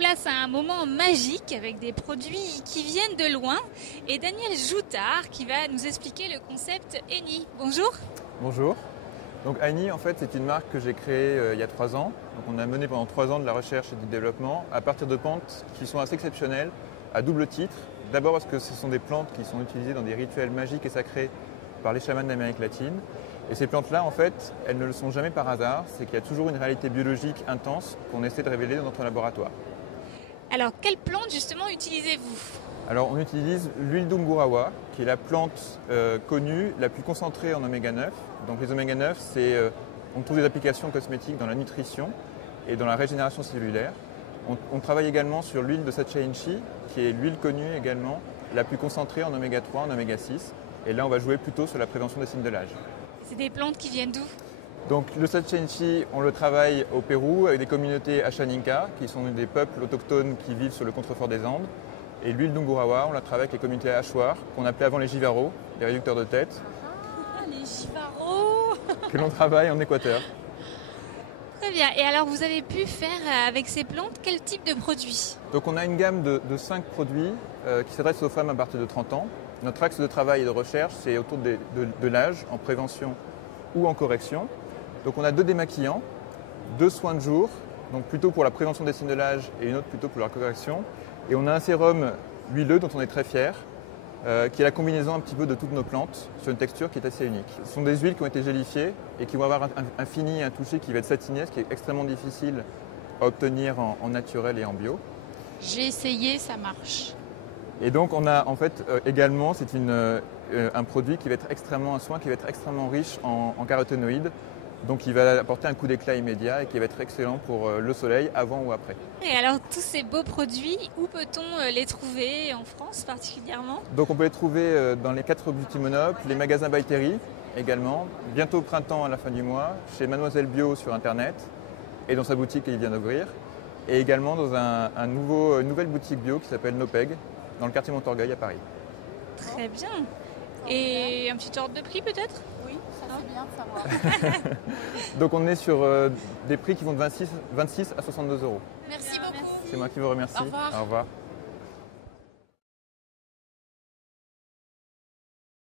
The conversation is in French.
place à un moment magique avec des produits qui viennent de loin et Daniel Joutard qui va nous expliquer le concept Eni. Bonjour. Bonjour. Donc Eni, en fait, c'est une marque que j'ai créée il y a 3 ans. Donc on a mené pendant 3 ans de la recherche et du développement à partir de plantes qui sont assez exceptionnelles à double titre. D'abord parce que ce sont des plantes qui sont utilisées dans des rituels magiques et sacrés par les chamans d'Amérique latine. Et ces plantes-là, en fait, elles ne le sont jamais par hasard. C'est qu'il y a toujours une réalité biologique intense qu'on essaie de révéler dans notre laboratoire. Alors, quelle plante justement utilisez-vous ? Alors, on utilise l'huile d'Ungurawa, qui est la plante connue, la plus concentrée en oméga 9. Donc, les oméga 9, on trouve des applications cosmétiques dans la nutrition et dans la régénération cellulaire. On travaille également sur l'huile de Satchainchi, qui est l'huile connue également, la plus concentrée en oméga 3, en oméga 6. Et là, on va jouer plutôt sur la prévention des signes de l'âge. C'est des plantes qui viennent d'où ? Donc le Satchainchi, on le travaille au Pérou avec des communautés Ashaninka, qui sont des peuples autochtones qui vivent sur le contrefort des Andes. Et l'huile d'Ungurawa, on la travaille avec les communautés Achuar, qu'on appelait avant les Jivaros, les réducteurs de tête. Ah, les Jivaros Que l'on travaille en Équateur. Très bien. Et alors, vous avez pu faire avec ces plantes quel type de produits ? Donc on a une gamme de 5 produits qui s'adressent aux femmes à partir de 30 ans. Notre axe de travail et de recherche, c'est autour de l'âge, en prévention ou en correction. Donc on a 2 démaquillants, 2 soins de jour, donc plutôt pour la prévention des signes de l'âge et une autre plutôt pour la correction. Et on a un sérum huileux dont on est très fier, qui est la combinaison un petit peu de toutes nos plantes sur une texture qui est assez unique. Ce sont des huiles qui ont été gélifiées et qui vont avoir un fini et un toucher qui va être satiné, ce qui est extrêmement difficile à obtenir en naturel et en bio. J'ai essayé, ça marche. Et donc on a en fait également, c'est un produit qui va être extrêmement, un soin qui va être extrêmement riche en caroténoïdes. Donc il va apporter un coup d'éclat immédiat et qui va être excellent pour le soleil avant ou après. Et alors tous ces beaux produits, où peut-on les trouver en France particulièrement ? Donc on peut les trouver dans les 4 Beauty Monop, les magasins By Terry également, bientôt au printemps à la fin du mois, chez Mademoiselle Bio sur internet et dans sa boutique qu'il vient d'ouvrir. Et également dans une nouvelle boutique bio qui s'appelle Nopeg, dans le quartier Montorgueil à Paris. Très bien. Et un petit ordre de prix peut-être ? Oui, ça c'est bien de savoir. Donc on est sur des prix qui vont de 26 à 62 €. Merci beaucoup. C'est moi qui vous remercie. Au revoir. Au revoir.